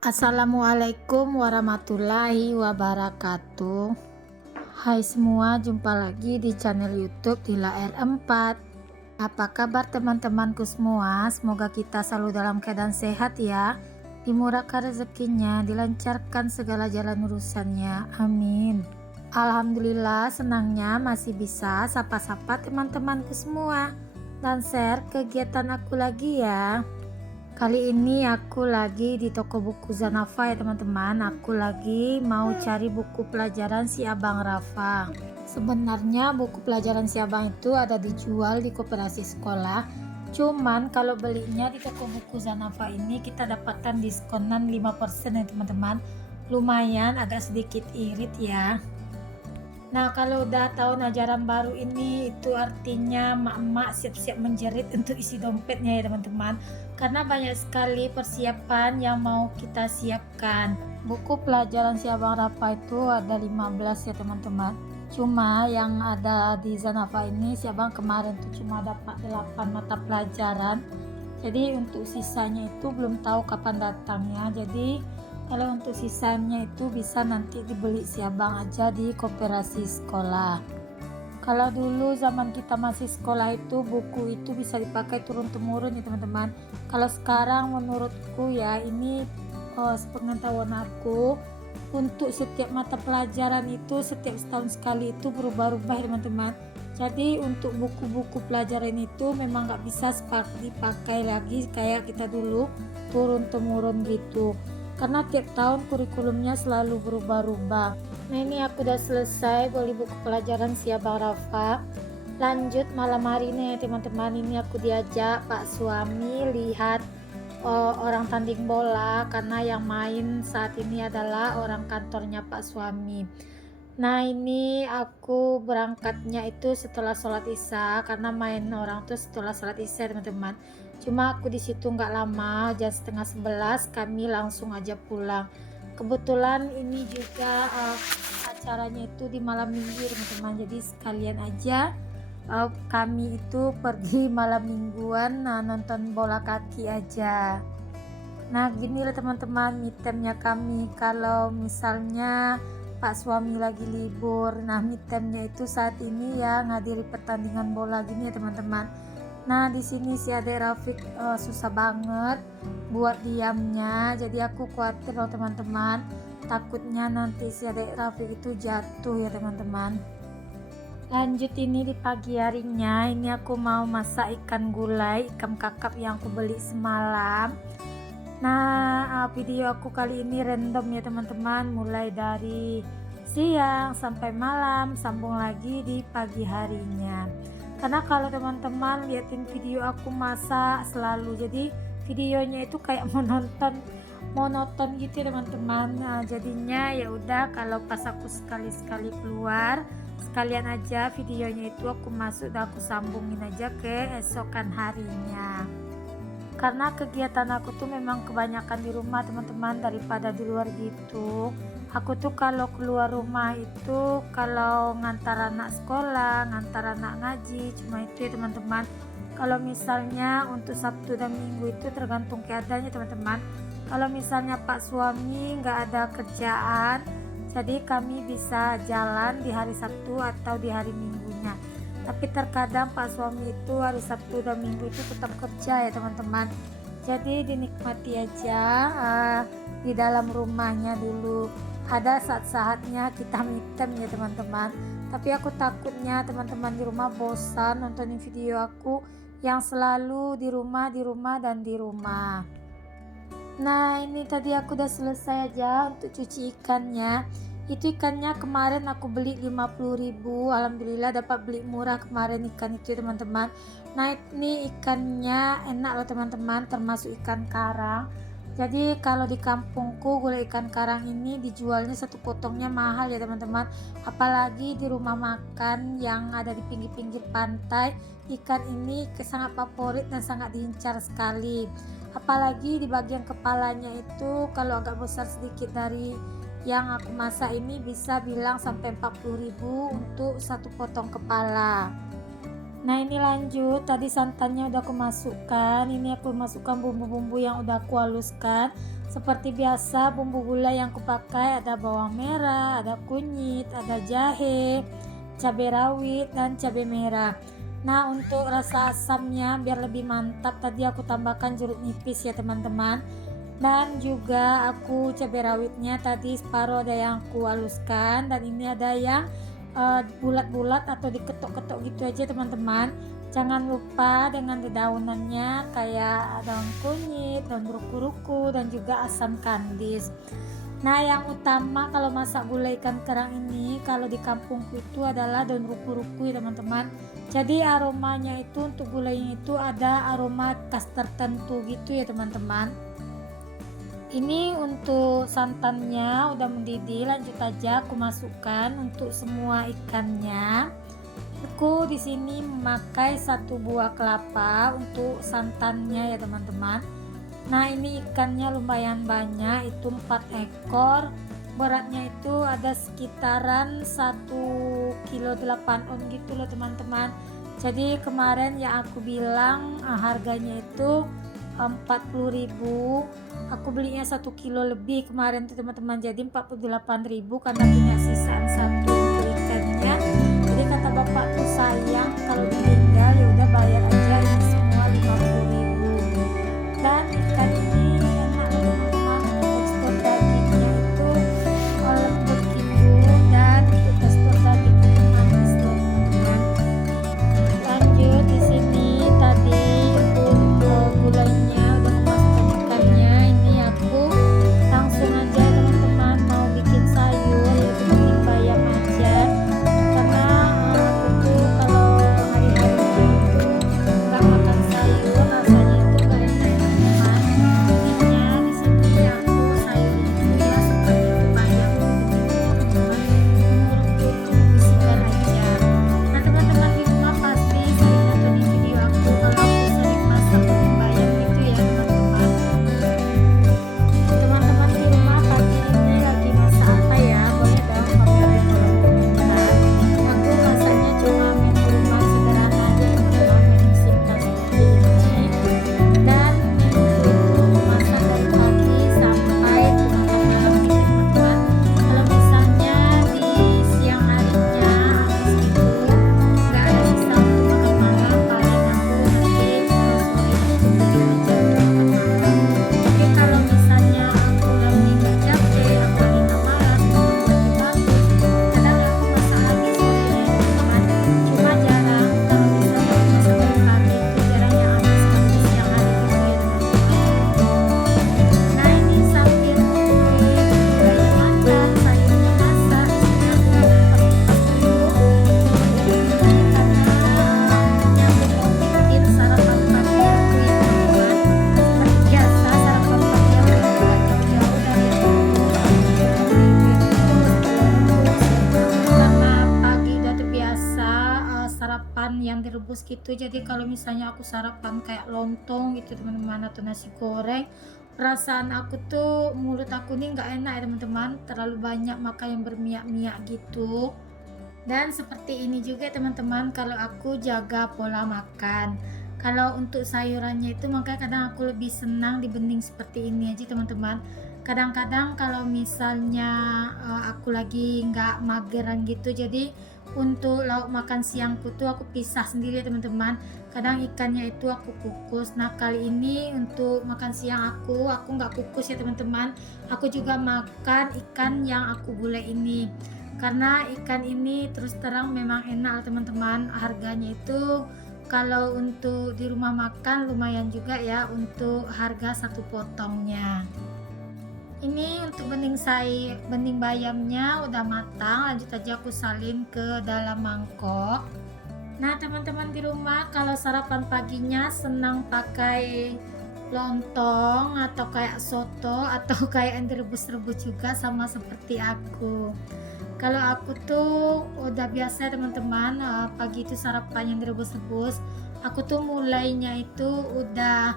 Assalamualaikum warahmatullahi wabarakatuh. Hai semua, jumpa lagi di channel YouTube Dila R4. Apa kabar teman-temanku semua? Semoga kita selalu dalam keadaan sehat ya. Dimurahkan rezekinya, dilancarkan segala jalan urusannya. Amin. Alhamdulillah, senangnya masih bisa sapa-sapa teman-temanku semua dan share kegiatan aku lagi ya. Kali ini aku lagi di toko buku Zanafa ya teman-teman. Aku lagi mau cari buku pelajaran si Abang Rafa. Sebenarnya buku pelajaran si Abang itu ada dijual di koperasi sekolah. Cuman kalau belinya di toko buku Zanafa ini kita dapatkan diskonan 5% ya teman-teman. Lumayan agak sedikit irit ya. Nah, kalau udah tahun ajaran baru ini itu artinya emak-emak siap-siap menjerit untuk isi dompetnya ya teman-teman. Karena banyak sekali persiapan yang mau kita siapkan. Buku pelajaran si Abang Rafa itu ada 15 ya teman-teman. Cuma yang ada di Zanafa ini si Abang kemarin tuh cuma dapat 8 mata pelajaran. Jadi untuk sisanya itu belum tahu kapan datangnya. Jadi kalau untuk sisanya itu bisa nanti dibeli si Abang aja di koperasi sekolah. Kalau dulu zaman kita masih sekolah itu buku itu bisa dipakai turun-temurun ya teman-teman. Kalau sekarang menurutku ya ini sepengetahuan aku, untuk setiap mata pelajaran itu setiap setahun sekali itu berubah-ubah ya teman-teman. Jadi untuk buku-buku pelajaran itu memang nggak bisa dipakai lagi kayak kita dulu turun-temurun gitu, karena tiap tahun kurikulumnya selalu berubah-ubah. Nah, ini aku udah selesai beli buku pelajaran si Abang Rafa. Lanjut malam hari ini ya teman-teman, ini aku diajak Pak suami lihat orang tanding bola, karena yang main saat ini adalah orang kantornya Pak suami. Nah, ini aku berangkatnya itu setelah sholat isya, karena main orang tuh setelah sholat isya teman-teman. Cuma aku di situ nggak lama, jam setengah 11 kami langsung aja pulang. Kebetulan ini juga acaranya itu di malam minggu teman-teman, jadi sekalian aja kami itu pergi malam mingguan nonton bola kaki aja. Nah, gini lah teman-teman midtermnya kami kalau misalnya Pak suami lagi libur. Nah, midtermnya itu saat ini ya ngadiri pertandingan bola gini ya teman-teman. Nah, di sini si Adek Rafiq susah banget buat diamnya. Jadi aku khawatir loh teman-teman. Takutnya nanti si Adek Rafiq itu jatuh ya teman-teman. Lanjut ini di pagi harinya, ini aku mau masak ikan gulai, ikan kakap yang aku beli semalam. Nah, video aku kali ini random ya teman-teman, mulai dari siang sampai malam, sambung lagi di pagi harinya. Karena kalau teman-teman liatin video aku masak selalu, jadi videonya itu kayak monoton gitu ya teman-teman. Nah, jadinya ya udah kalau pas aku sekali-sekali keluar, sekalian aja videonya itu aku masuk dan aku sambungin aja ke esokan harinya. Karena kegiatan aku tuh memang kebanyakan di rumah teman-teman daripada di luar gitu. Aku tuh kalau keluar rumah itu kalau ngantar anak sekolah, ngantar anak ngaji, cuma itu ya teman-teman. Kalau misalnya untuk Sabtu dan Minggu itu tergantung keadaannya teman-teman. Kalau misalnya Pak suami nggak ada kerjaan, jadi kami bisa jalan di hari Sabtu atau di hari Minggunya. Tapi terkadang Pak suami itu hari Sabtu dan Minggu itu tetap kerja ya teman-teman. Jadi dinikmati aja di dalam rumahnya dulu. Ada saat-saatnya kita midterm ya teman-teman. Tapi aku takutnya teman-teman di rumah bosan nontonin video aku yang selalu di rumah dan di rumah. Nah, ini tadi aku udah selesai aja untuk cuci ikannya. Itu ikannya kemarin aku beli 50.000. Alhamdulillah dapat beli murah kemarin ikan itu teman-teman. Nah, ini ikannya enak loh teman-teman, termasuk ikan karang. Jadi kalau di kampungku gulai ikan karang ini dijualnya satu potongnya mahal ya teman-teman. Apalagi di rumah makan yang ada di pinggir-pinggir pantai, ikan ini sangat favorit dan sangat diincar sekali. Apalagi di bagian kepalanya itu kalau agak besar sedikit dari yang aku masak ini bisa bilang sampai 40.000 untuk satu potong kepala. Nah ini lanjut, tadi santannya udah aku masukkan. Ini aku masukkan bumbu-bumbu yang udah aku haluskan. Seperti biasa bumbu gulai yang aku pakai ada bawang merah, ada kunyit, ada jahe, cabai rawit dan cabai merah. Nah untuk rasa asamnya biar lebih mantap tadi aku tambahkan jeruk nipis ya teman-teman. Dan juga aku cabai rawitnya tadi separuh ada yang aku haluskan dan ini ada yang bulat-bulat atau diketok-ketok gitu aja teman-teman. Jangan lupa dengan dedaunannya kayak daun kunyit, daun ruku-ruku dan juga asam kandis. Nah yang utama kalau masak gulai ikan kerang ini kalau di kampungku itu adalah daun ruku-ruku ya teman-teman. Jadi aromanya itu untuk gulainya itu ada aroma khas tertentu gitu ya teman-teman. Ini untuk santannya udah mendidih, lanjut aja aku masukkan untuk semua ikannya. Aku di sini memakai 1 buah kelapa untuk santannya ya teman-teman. Nah ini ikannya lumayan banyak, itu 4 ekor. Beratnya itu ada sekitaran 1,8 kg gitu loh teman-teman. Jadi kemarin yang aku bilang harganya itu 40.000, aku belinya 1 kilo lebih kemarin tuh teman-teman, jadi 48.000 karena punya sisaan satu untuk ikannya. Jadi kata bapak tuh sayang kalau ditinggal ya udah bayar aja ini semua 50.000. Dan ikan ini enak loh teman-teman, tekstur dagingnya itu lembut gitu dan untuk tekstur dagingnya itu manis loh teman-teman. Lanjut di sini tadi untuk gulainya udah memasukkan ikannya. Ini aku langsung aja teman-teman mau bikin sayur yaitu bening bayam aja karena aku tuh kalau hari-hari itu nggak makan sayur rasanya itu nggak enak teman-teman. Jadinya di sini aku sayur itu ya seperti bayam gitu teman-teman, menurutku lebih segar aja. Nah teman-teman di rumah pasti sering nontonin video aku kalau aku sering masak bening bayam gitu ya teman-teman. Teman-teman di rumah pagi ini lagi masak apa ya? Boleh dong komen di kolom komentar. Aku masaknya cuma menu rumah sederhana aja teman-teman, menu simple seperti ini. Dan menu itu masak dari pagi sampai makan malam gitu teman-teman. Kalau misalnya di siang harinya habis itu nggak ada sisa untuk makan malam, paling aku nanti sore itu beli aja untuk makan malam. Tapi kalau misalnya aku lagi nggak capek, aku lagi nggak malas, mau lagi bagus, kadang aku masak lagi sorenya ya teman-teman. Cuma jarang kalau misalnya aku masak dari pagi itu jarang yang habis kalau di siang hari gitu ya teman-teman. Nah ini sambil nungguin gulainya matang, sayurnya masak, di sini aku kupas-kupas dulu karena nyambung mau bikin sarapan pagi aku ya teman-teman. Seperti biasa sarapan pagi aku itu gak jauh-jauh dari aku review terus telur rebus karena pagi udah terbiasa sarapan yang direbus gitu. Jadi kalau misalnya aku sarapan kayak lontong gitu teman-teman atau nasi goreng, perasaan aku tuh mulut aku nih nggak enak ya teman-teman, terlalu banyak makan yang berminyak-minyak gitu. Dan seperti ini juga teman-teman kalau aku jaga pola makan. Kalau untuk sayurannya itu makanya kadang aku lebih senang di bening seperti ini aja teman-teman. Kadang-kadang kalau misalnya aku lagi nggak mageran gitu, jadi untuk lauk makan siangku tuh aku pisah sendiri ya teman-teman. Kadang ikannya itu aku kukus. Nah kali ini untuk makan siang aku nggak kukus ya teman-teman. Aku juga makan ikan yang aku gulai ini karena ikan ini terus terang memang enak teman-teman. Harganya itu kalau untuk di rumah makan lumayan juga ya untuk harga satu potongnya. Ini untuk bening bayamnya udah matang, lanjut aja aku salin ke dalam mangkok. Nah teman-teman di rumah kalau sarapan paginya senang pakai lontong atau kayak soto atau kayak yang direbus-rebus juga sama seperti aku. Kalau aku tuh udah biasa teman-teman, pagi itu sarapan yang direbus-rebus. Aku tuh mulainya itu udah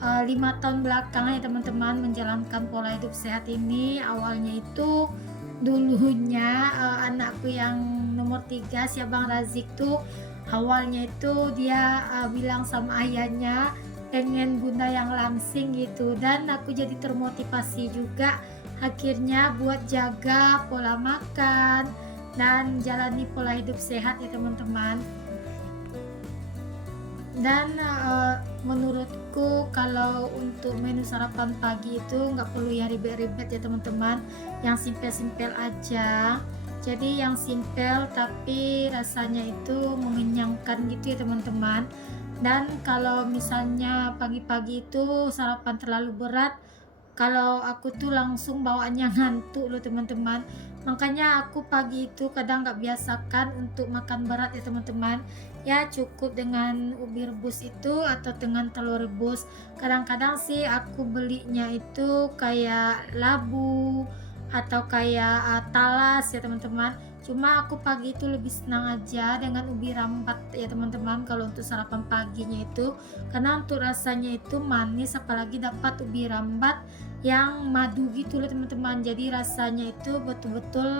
5 tahun belakangan ya teman-teman menjalankan pola hidup sehat ini. Awalnya itu dulunya anakku yang nomor 3 si Abang Razik tuh Awalnya itu dia bilang sama ayahnya pengen bunda yang langsing gitu, dan aku jadi termotivasi juga akhirnya buat jaga pola makan dan jalani pola hidup sehat ya teman-teman. Dan menurutku kalau untuk menu sarapan pagi itu nggak perlu yang ribet-ribet ya teman-teman, yang simpel-simpel aja. Jadi yang simpel tapi rasanya itu mengenyangkan gitu ya teman-teman. Dan kalau misalnya pagi-pagi itu sarapan terlalu berat, kalau aku tuh langsung bawaannya ngantuk loh teman-teman. Makanya aku pagi itu kadang nggak biasakan untuk makan berat ya teman-teman. Ya cukup dengan ubi rebus itu atau dengan telur rebus. Kadang-kadang sih aku belinya itu kayak labu atau kayak talas ya teman-teman. Cuma aku pagi itu lebih senang aja dengan ubi rambat ya teman-teman kalau untuk sarapan paginya itu, karena untuk rasanya itu manis, apalagi dapat ubi rambat yang madu gitu loh teman-teman. Jadi rasanya itu betul-betul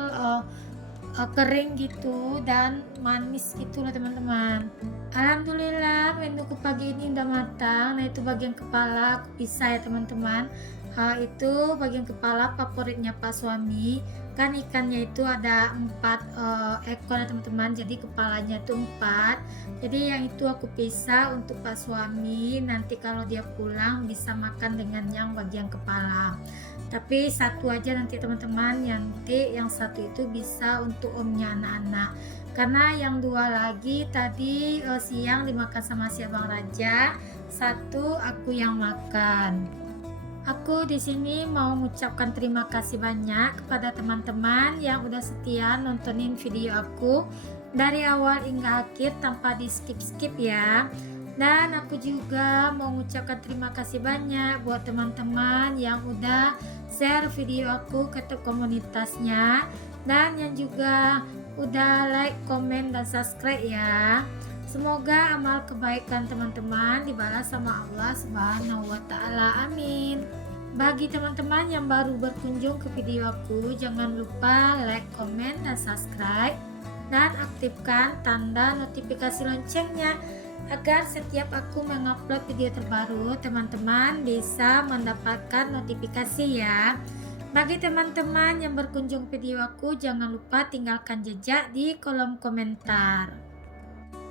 kering gitu dan manis gitu loh teman-teman. Alhamdulillah menuku pagi ini udah matang. Nah itu bagian kepala aku pisah ya teman-teman. Itu bagian kepala favoritnya Pak suami. Kan ikannya itu ada 4 ekor ya teman-teman. Jadi kepalanya itu 4. Jadi yang itu aku pisah untuk Pak suami. Nanti kalau dia pulang bisa makan dengan yang bagian kepala. Tapi satu aja nanti teman-teman, nanti yang satu itu bisa untuk omnya anak-anak, karena yang 2 lagi tadi siang dimakan sama si abang Raja, satu aku yang makan. Aku di sini mau mengucapkan terima kasih banyak kepada teman-teman yang udah setia nontonin video aku dari awal hingga akhir tanpa di skip-skip ya. Dan aku juga mau mengucapkan terima kasih banyak buat teman-teman yang udah share video aku ke komunitasnya, dan yang juga udah like, komen, dan subscribe ya. Semoga amal kebaikan teman-teman dibalas sama Allah Subhanahu wa Ta'ala. Amin. Bagi teman-teman yang baru berkunjung ke video aku, jangan lupa like, komen, dan subscribe, dan aktifkan tanda notifikasi loncengnya agar setiap aku mengupload video terbaru teman-teman bisa mendapatkan notifikasi ya. Bagi teman-teman yang berkunjung video aku, jangan lupa tinggalkan jejak di kolom komentar.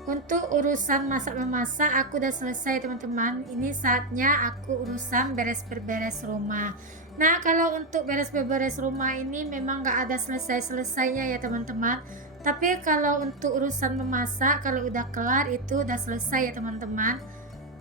Untuk urusan masak-memasak aku udah selesai teman-teman. Ini saatnya aku urusan beres-beres rumah. Nah kalau untuk beres-beres rumah ini memang gak ada selesai-selesainya ya teman-teman. Tapi kalau untuk urusan memasak, kalau udah kelar itu udah selesai ya teman-teman.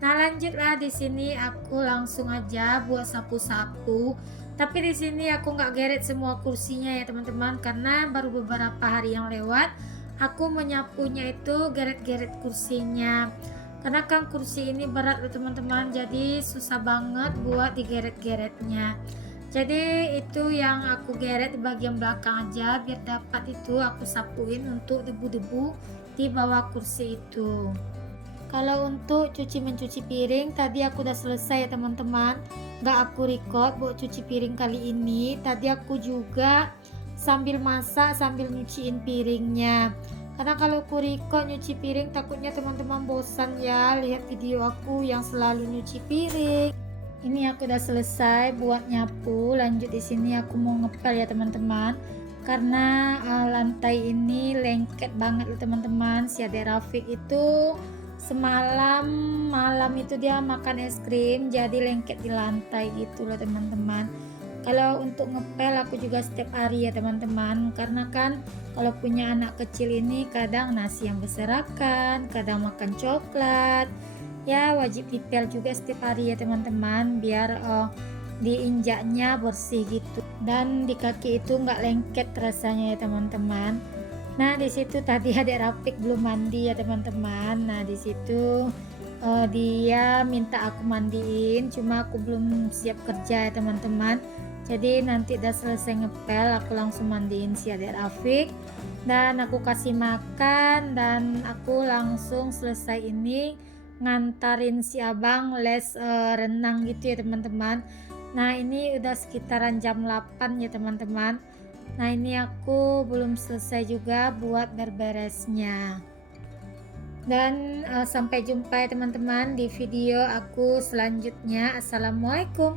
Nah lanjutlah, di sini aku langsung aja buat sapu-sapu. Tapi di sini aku nggak geret semua kursinya ya teman-teman, karena baru beberapa hari yang lewat aku menyapunya itu geret-geret kursinya. Karena kan kursi ini berat loh teman-teman, jadi susah banget buat digeret-geretnya. Jadi itu yang aku geret di bagian belakang aja, biar dapat itu aku sapuin untuk debu-debu di bawah kursi itu. Kalau untuk mencuci piring tadi aku udah selesai ya teman-teman. Gak aku record buat cuci piring kali ini. Tadi aku juga sambil masak sambil nyuciin piringnya. Karena kalau aku record nyuci piring takutnya teman-teman bosan ya lihat video aku yang selalu nyuci piring. Ini aku udah selesai buat nyapu. Lanjut di sini aku mau ngepel ya teman-teman. Karena lantai ini lengket banget loh teman-teman. Si Ade Rafiq itu semalam malam itu dia makan es krim jadi lengket di lantai gitu loh teman-teman. Kalau untuk ngepel aku juga setiap hari ya teman-teman, karena kan kalau punya anak kecil ini kadang nasi yang berserakan, kadang makan coklat ya, wajib dipel juga setiap hari ya teman-teman, biar diinjaknya bersih gitu dan di kaki itu nggak lengket rasanya ya teman-teman. Nah di situ tadi Adik Rafiq belum mandi ya teman-teman. Nah di situ dia minta aku mandiin, cuma aku belum siap kerja ya teman-teman. Jadi nanti udah selesai ngepel aku langsung mandiin si Adik Rafiq dan aku kasih makan, dan aku langsung selesai ini ngantarin si abang les renang gitu ya teman-teman. Nah ini udah sekitaran jam 8 ya teman-teman. Nah ini aku belum selesai juga buat berberesnya. Dan sampai jumpa ya teman-teman di video aku selanjutnya. Assalamualaikum.